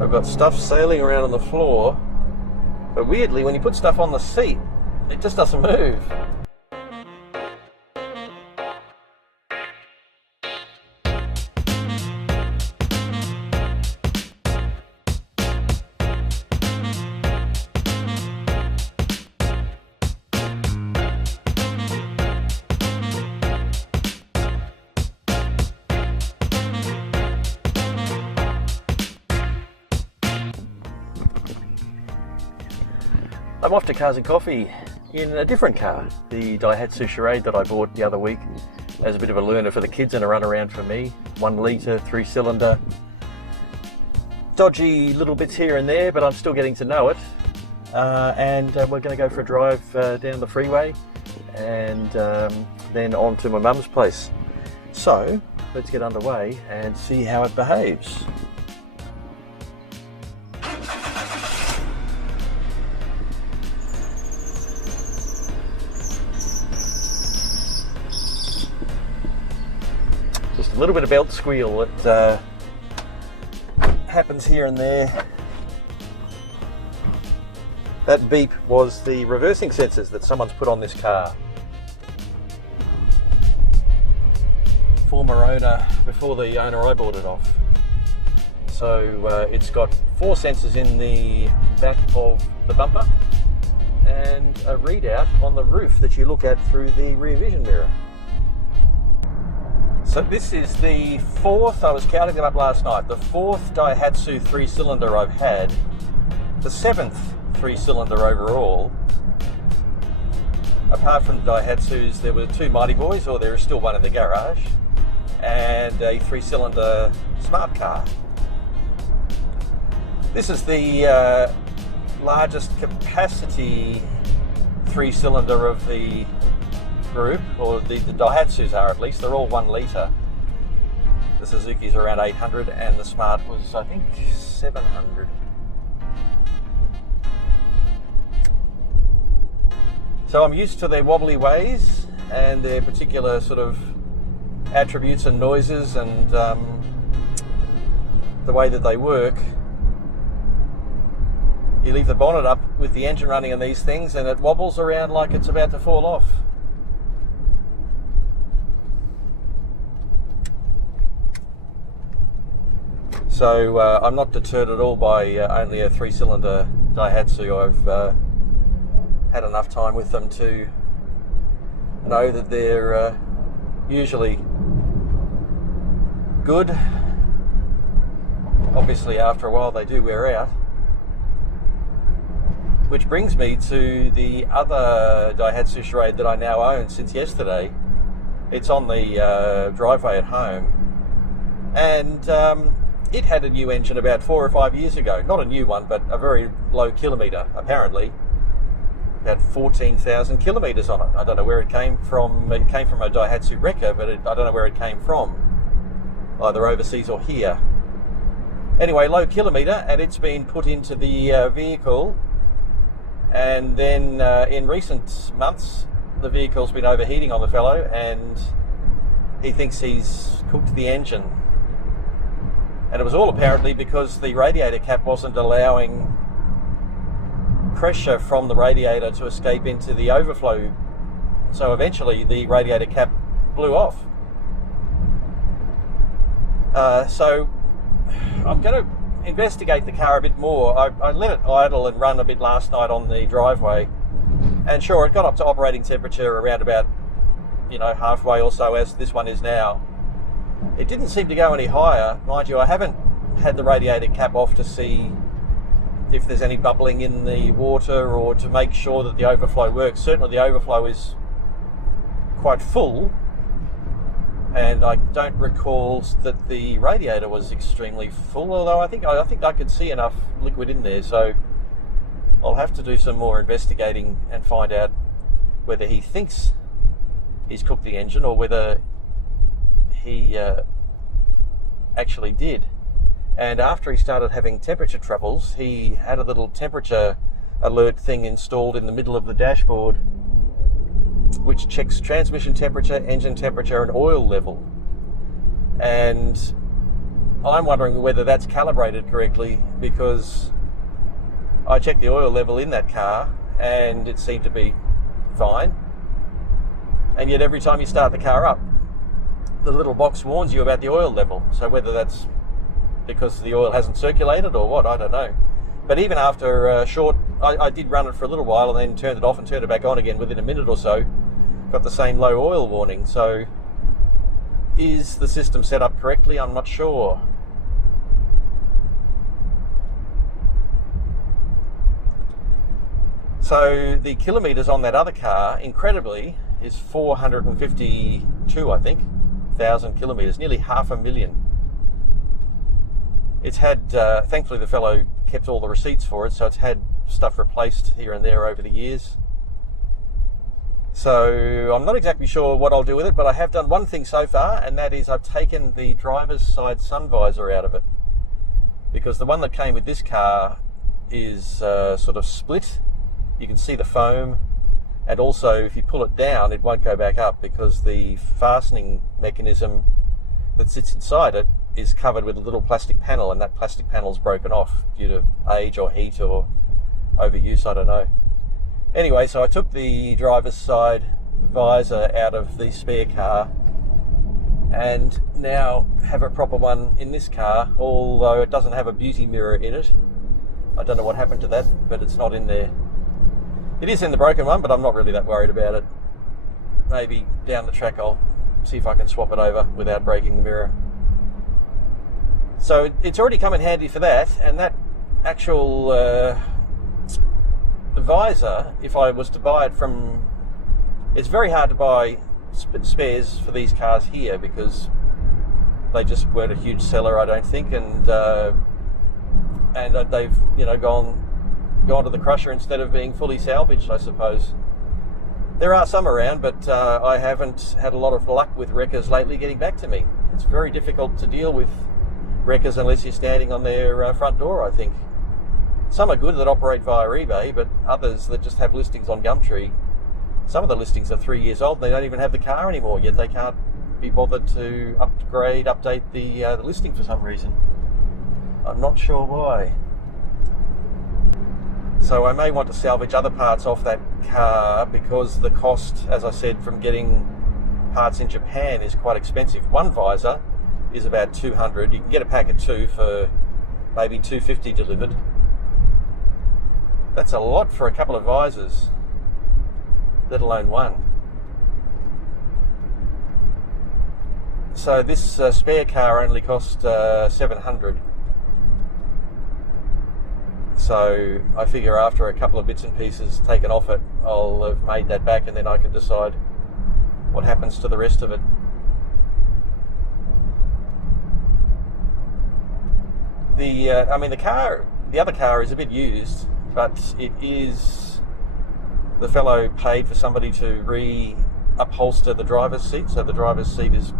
I've got stuff sailing around on the floor, but weirdly when you put stuff on the seat, it just doesn't move. I'm off to Cars and Coffee in a different car, the Daihatsu Charade that I bought the other week as a bit of a learner for the kids and a run around for me. 1 litre, 3-cylinder. Dodgy little bits here and there, but I'm still getting to know it. And we're going to go for a drive down the freeway and then on to my mum's place. So let's get underway and see how it behaves. Just a little bit of belt squeal that happens here and there. That beep was the reversing sensors that someone's put on this car. Former owner, before the owner I bought it off. So it's got 4 sensors in the back of the bumper and a readout on the roof that you look at through the rear vision mirror. So this is the 4th, I was counting them up last night, the 4th Daihatsu 3-cylinder I've had, the 7th 3-cylinder overall. Apart from Daihatsus, there were 2 Mighty Boys, or there is still one in the garage, and a 3-cylinder smart car. This is the largest capacity 3-cylinder of the group, or the Daihatsus are at least. They're all 1 litre. The Suzuki's around 800 and the Smart was, I think, 700. So I'm used to their wobbly ways and their particular sort of attributes and noises and the way that they work. You leave the bonnet up with the engine running on these things and it wobbles around like it's about to fall off. So I'm not deterred at all by only a 3-cylinder Daihatsu. I've had enough time with them to know that they're usually good. Obviously after a while they do wear out. Which brings me to the other Daihatsu Charade that I now own since yesterday. It's on the driveway at home. And it had a new engine about 4 or 5 years ago. Not a new one, but a very low kilometre, apparently. About 14,000 kilometres on it. I don't know where it came from. It came from a Daihatsu wrecker, but I don't know where it came from. Either overseas or here. Anyway, low kilometre, and it's been put into the vehicle. And then in recent months, the vehicle's been overheating on the fellow, and he thinks he's cooked the engine. And it was all apparently because the radiator cap wasn't allowing pressure from the radiator to escape into the overflow. So eventually the radiator cap blew off. So I'm going to investigate the car a bit more. I let it idle and run a bit last night on the driveway. And sure, it got up to operating temperature around about, halfway or so, as this one is now. It didn't seem to go any higher. Mind you, I haven't had the radiator cap off to see if there's any bubbling in the water or to make sure that the overflow works. Certainly the overflow is quite full, and I don't recall that the radiator was extremely full, although I think I could see enough liquid in there. So I'll have to do some more investigating and find out whether he thinks he's cooked the engine or whether he actually did. And after he started having temperature troubles, he had a little temperature alert thing installed in the middle of the dashboard, which checks transmission temperature, engine temperature, and oil level. And I'm wondering whether that's calibrated correctly, because I checked the oil level in that car and it seemed to be fine, and yet every time you start the car up, the little box warns you about the oil level. So whether that's because the oil hasn't circulated or what, I don't know. But even after a short, I did run it for a little while and then turned it off and turned it back on again within a minute or so, got the same low oil warning. So is the system set up correctly? I'm not sure. So the kilometres on that other car, incredibly, is 452, I think, 1,000 kilometres, nearly 500,000. It's had, thankfully the fellow kept all the receipts for it, so it's had stuff replaced here and there over the years. So I'm not exactly sure what I'll do with it, but I have done one thing so far, and that is I've taken the driver's side sun visor out of it, because the one that came with this car is sort of split. You can see the foam, and also if you pull it down it won't go back up, because the fastening mechanism that sits inside it is covered with a little plastic panel, and that plastic panel's broken off due to age or heat or overuse, I don't know. Anyway, so I took the driver's side visor out of the spare car and now have a proper one in this car, although it doesn't have a beauty mirror in it. I don't know what happened to that, but it's not in there. It is in the broken one, but I'm not really that worried about it. Maybe down the track I'll see if I can swap it over without breaking the mirror. So it's already come in handy for that, and that actual visor, if I was to buy it from... It's very hard to buy spares for these cars here because they just weren't a huge seller, I don't think, and they've, you know, gone to the crusher instead of being fully salvaged, I suppose. There are some around, but I haven't had a lot of luck with wreckers lately getting back to me. It's very difficult to deal with wreckers unless you're standing on their front door, I think. Some are good that operate via eBay, but others that just have listings on Gumtree. Some of the listings are 3 years old and they don't even have the car anymore, yet they can't be bothered to update the listing for some reason. I'm not sure why. So I may want to salvage other parts off that car, because the cost, as I said, from getting parts in Japan is quite expensive. One visor is about 200. You can get a pack of two for maybe 250 delivered. That's a lot for a couple of visors, let alone one. So this spare car only cost 700. So I figure after a couple of bits and pieces taken off it, I'll have made that back, and then I can decide what happens to the rest of it. The other car is a bit used, but it is, the fellow paid for somebody to re-upholster the driver's seat, so the driver's seat is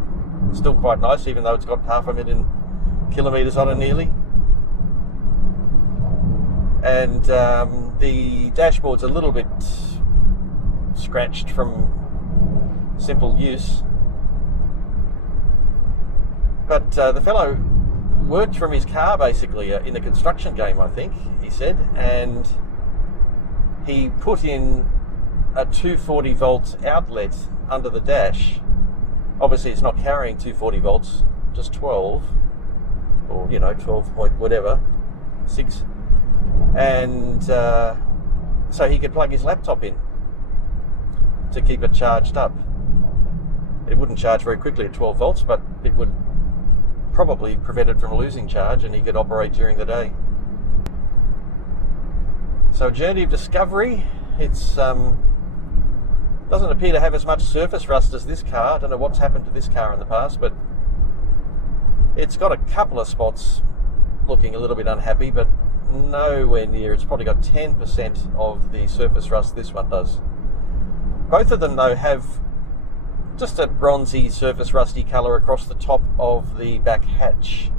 still quite nice, even though it's got 500,000 kilometres on it nearly. And the dashboard's a little bit scratched from simple use, but the fellow worked from his car basically in a construction game, I think he said, and he put in a 240 volt outlet under the dash. Obviously it's not carrying 240 volts, just 12, or 12 point whatever, 6. And so he could plug his laptop in to keep it charged up. It wouldn't charge very quickly at 12 volts, but it would probably prevent it from losing charge, and he could operate during the day. So journey of discovery. It's doesn't appear to have as much surface rust as this car. I don't know what's happened to this car in the past, but it's got a couple of spots looking a little bit unhappy, but nowhere near. It's probably got 10% of the surface rust this one does. Both of them though have just a bronzy surface rusty colour across the top of the back hatch.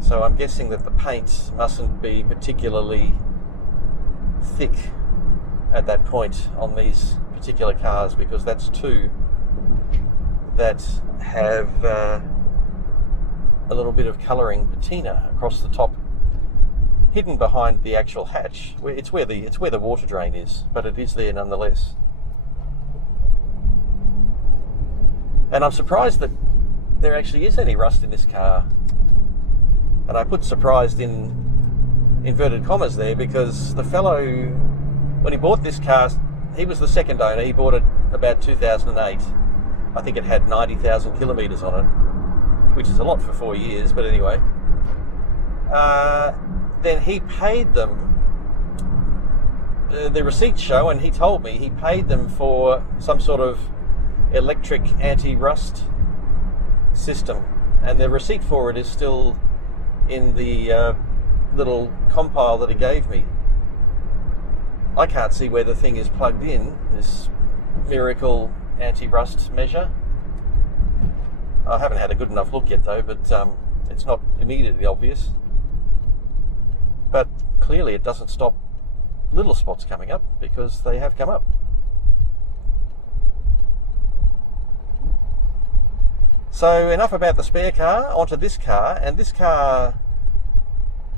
So I'm guessing that the paint mustn't be particularly thick at that point on these particular cars, because that's two that have a little bit of colouring patina across the top, hidden behind the actual hatch. It's where the water drain is, but it is there nonetheless. And I'm surprised that there actually is any rust in this car. And I put surprised in inverted commas there, because the fellow, when he bought this car, he was the second owner. He bought it about 2008. I think it had 90,000 kilometres on it, which is a lot for 4 years, but anyway. Then he paid them, the receipts show, and he told me he paid them for some sort of electric anti-rust system, and the receipt for it is still in the little compile that he gave me. I can't see where the thing is plugged in, this miracle anti-rust measure. I haven't had a good enough look yet though, but it's not immediately obvious. But clearly it doesn't stop little spots coming up, because they have come up. So enough about the spare car, onto this car, and this car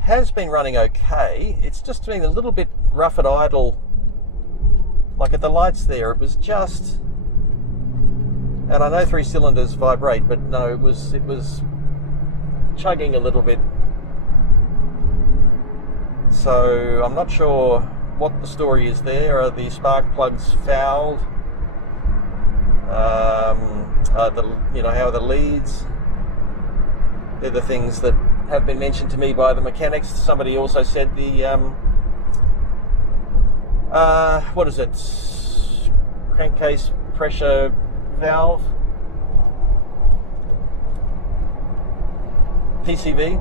has been running okay. It's just been a little bit rough at idle, like at the lights there, it was just, and I know 3 cylinders vibrate, but no, it was chugging a little bit. So I'm not sure what the story is there. Are the spark plugs fouled? How are the leads? They're the things that have been mentioned to me by the mechanics. Somebody also said the what is it? Crankcase pressure valve, PCV,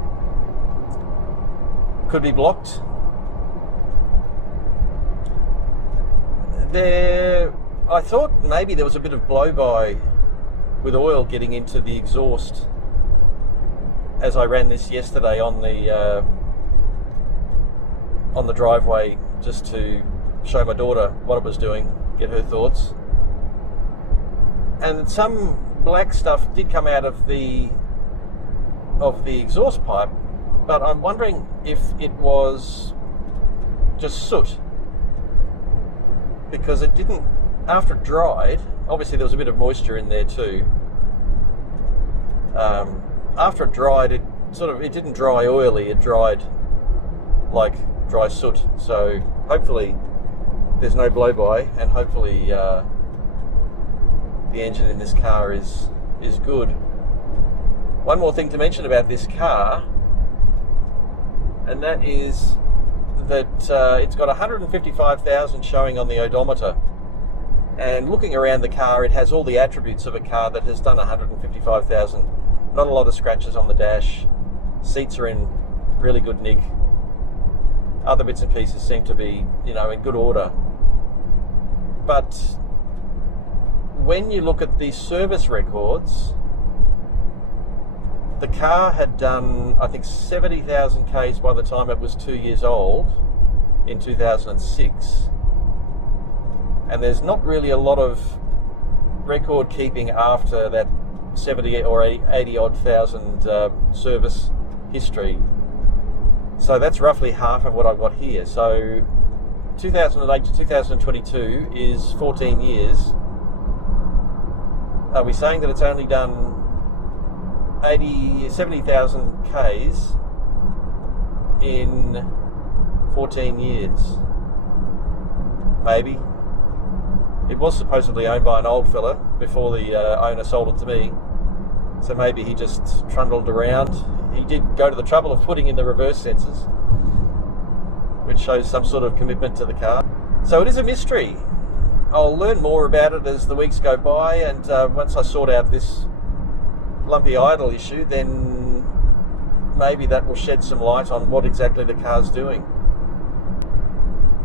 could be blocked. I thought maybe there was a bit of blow-by with oil getting into the exhaust as I ran this yesterday on the driveway, just to show my daughter what it was doing, get her thoughts. And some black stuff did come out of the exhaust pipe, but I'm wondering if it was just soot, because it didn't, after it dried, obviously there was a bit of moisture in there too. After it dried, it didn't dry oily, it dried like dry soot. So hopefully there's no blow-by, and hopefully the engine in this car is good. One more thing to mention about this car, and that is that it's got 155,000 showing on the odometer. And looking around the car, it has all the attributes of a car that has done 155,000. Not a lot of scratches on the dash. Seats are in really good nick. Other bits and pieces seem to be, in good order. But when you look at the service records, the car had done, I think, 70,000 Ks by the time it was 2 years old in 2006. And there's not really a lot of record keeping after that 70 or 80 odd thousand service history. So that's roughly half of what I've got here. So 2008 to 2022 is 14 years. Are we saying that it's only done 70,000 Ks in 14 years? Maybe. It was supposedly owned by an old fella before the owner sold it to me. So maybe he just trundled around. He did go to the trouble of putting in the reverse sensors, which shows some sort of commitment to the car. So it is a mystery. I'll learn more about it as the weeks go by, and once I sort out this lumpy idle issue, then maybe that will shed some light on what exactly the car's doing.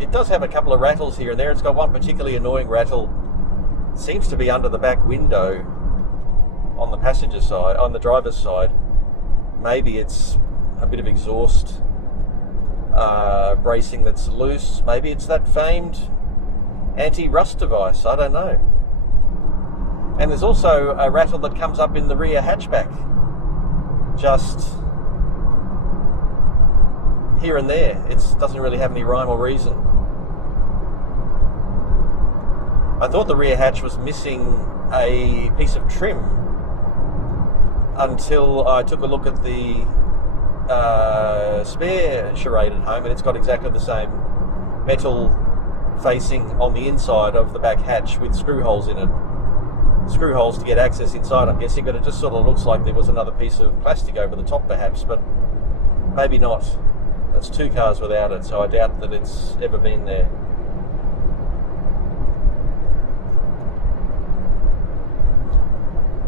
It does have a couple of rattles here and there. It's got one particularly annoying rattle. It seems to be under the back window on the passenger side, on the driver's side. Maybe it's a bit of exhaust bracing that's loose. Maybe it's that famed anti-rust device. I don't know. And there's also a rattle that comes up in the rear hatchback. just here and there. It doesn't really have any rhyme or reason. I thought the rear hatch was missing a piece of trim until I took a look at the spare Charade at home, and it's got exactly the same metal facing on the inside of the back hatch with screw holes in it. Screw holes to get access inside, I'm guessing, but it just sort of looks like there was another piece of plastic over the top perhaps, but maybe not. That's two cars without it, so I doubt that it's ever been there.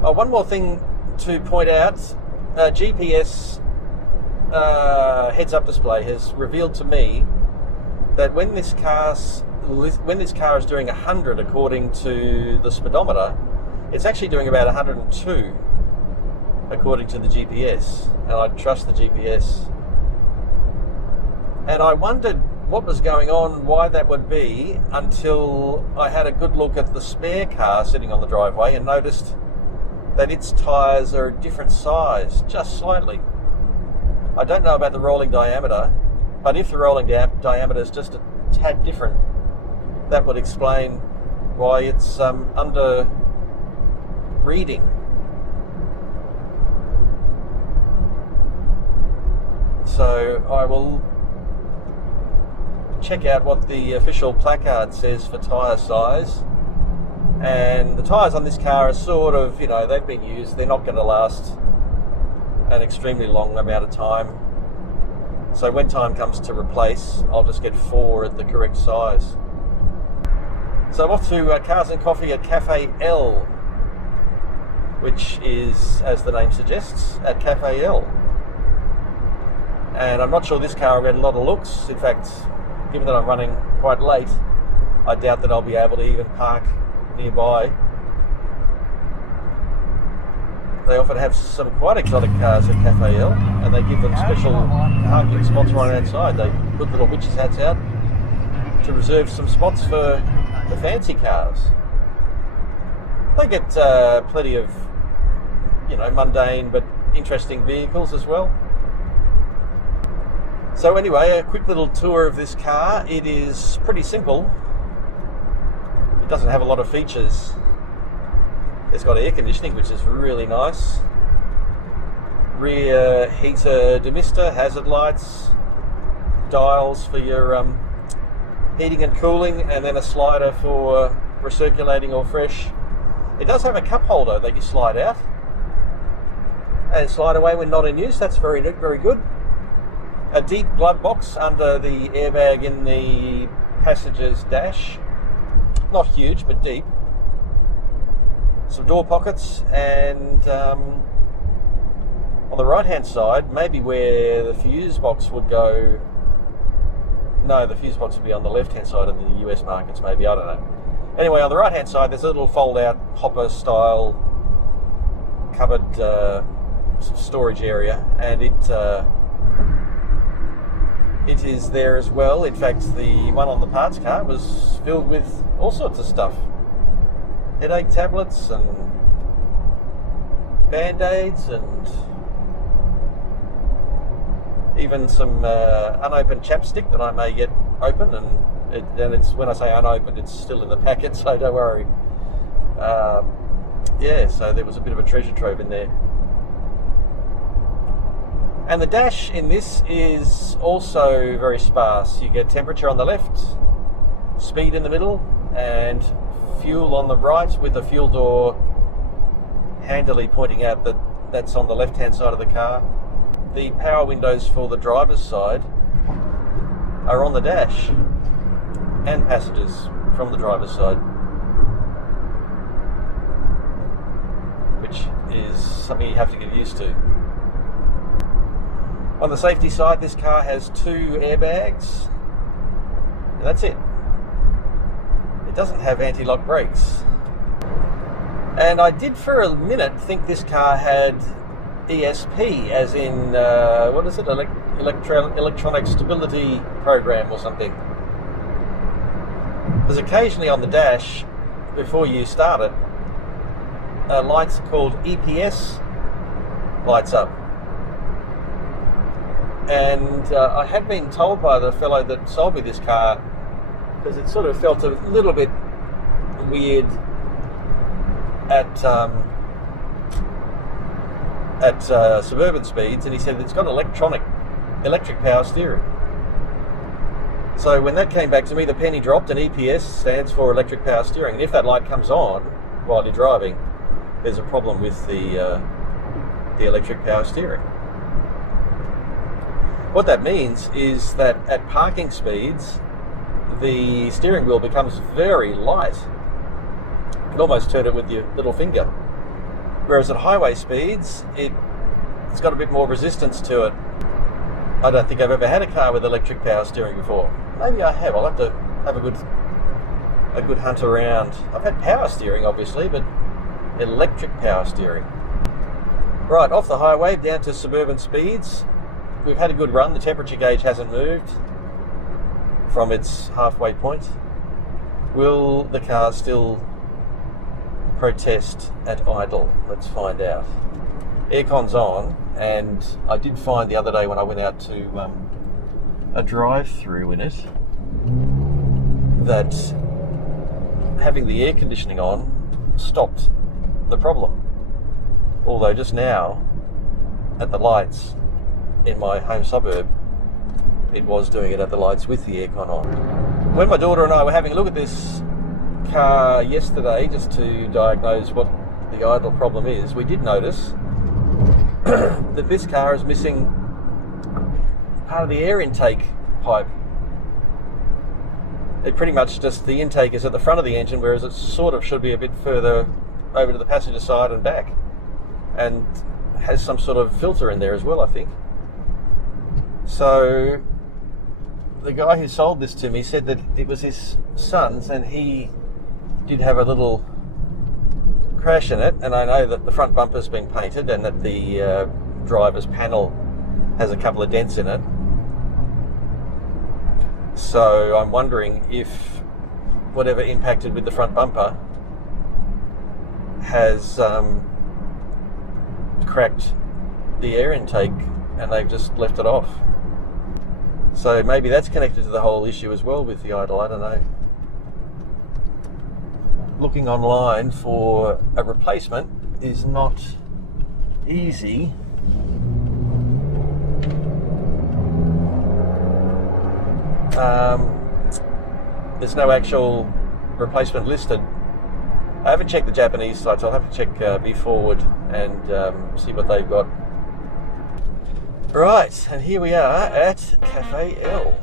Oh, one more thing to point out. GPS heads-up display has revealed to me that when this car is doing 100 according to the speedometer, it's actually doing about 102 according to the GPS, and I trust the GPS. And I wondered what was going on, why that would be, until I had a good look at the spare car sitting on the driveway and noticed that its tyres are a different size, just slightly. I don't know about the rolling diameter, but if the rolling diameter is just a tad different, that would explain why it's under reading. So I will check out what the official placard says for tyre size. And the tyres on this car are sort of, you know, they've been used. They're not going to last an extremely long amount of time. So when time comes to replace, I'll just get 4 at the correct size. So I'm off to Cars and Coffee at Cafe L, which is, as the name suggests, at Cafe L. And I'm not sure this car will get a lot of looks. In fact, given that I'm running quite late, I doubt that I'll be able to even park nearby. They often have some quite exotic cars at Cafe L, and they give them special parking spots right outside. They put little witches' hats out to reserve some spots for the fancy cars. They get plenty of, you know, mundane but interesting vehicles as well. So anyway, a quick little tour of this car. It is pretty simple. It doesn't have a lot of features. It's got air conditioning, which is really nice. Rear heater demister, hazard lights, dials for your heating and cooling, and then a slider for recirculating or fresh. It does have a cup holder that you slide out and slide away when not in use. That's very good. A deep glove box under the airbag in the passenger's dash. Not huge, but deep. Some door pockets, and on the right hand side, maybe where the fuse box would go. No, the fuse box would be on the left hand side of the US markets, maybe, I don't know. Anyway, on the right hand side, there's a little fold out hopper style cupboard storage area, and it is there as well. In fact, the one on the parts car was filled with all sorts of stuff. Headache tablets and band-aids and even some unopened chapstick that I may get open, and it's, when I say unopened, it's still in the packet, so don't worry. Yeah, so there was a bit of a treasure trove in there. And the dash in this is also very sparse. You get temperature on the left, speed in the middle, and fuel on the right, with the fuel door handily pointing out that that's on the left hand side of the car. The power windows for the driver's side are on the dash, and passengers from the driver's side, which is something you have to get used to. On the safety side, this car has 2 airbags, and that's it. It doesn't have anti-lock brakes. And I did for a minute think this car had ESP, as in, what is it, electronic stability program or something. There's occasionally on the dash, before you start it, lights called EPS lights up. And I had been told by the fellow that sold me this car, because it sort of felt a little bit weird at suburban speeds, and he said it's got electric power steering. So when that came back to me, the penny dropped, and EPS stands for electric power steering. And if that light comes on while you're driving, there's a problem with the electric power steering. What that means is that at parking speeds, the steering wheel becomes very light. You can almost turn it with your little finger. Whereas at highway speeds, it's got a bit more resistance to it. I don't think I've ever had a car with electric power steering before. Maybe I have. I'll have to have a good hunt around. I've had power steering, obviously, but electric power steering. Right, off the highway down to suburban speeds. We've had a good run. The temperature gauge hasn't moved from its halfway point. Will the car still protest at idle? Let's find out. Aircon's on, and I did find the other day when I went out to a drive-through in it that having the air conditioning on stopped the problem. Although just now, at the lights in my home suburb, it was doing it at the lights with the aircon on. When my daughter and I were having a look at this car yesterday, just to diagnose what the idle problem is, we did notice that this car is missing part of the air intake pipe. It pretty much just, the intake is at the front of the engine, whereas it sort of should be a bit further over to the passenger side and back, and has some sort of filter in there as well, I think. So the guy who sold this to me said that it was his son's, and he did have a little crash in it, and I know that the front bumper's been painted and that the driver's panel has a couple of dents in it. So I'm wondering if whatever impacted with the front bumper has cracked the air intake and they've just left it off. So maybe that's connected to the whole issue as well with the idle, I don't know. Looking online for a replacement is not easy. There's no actual replacement listed. I haven't checked the Japanese sites. I'll have to check Be Forward and see what they've got. Right, and here we are at Cafe L.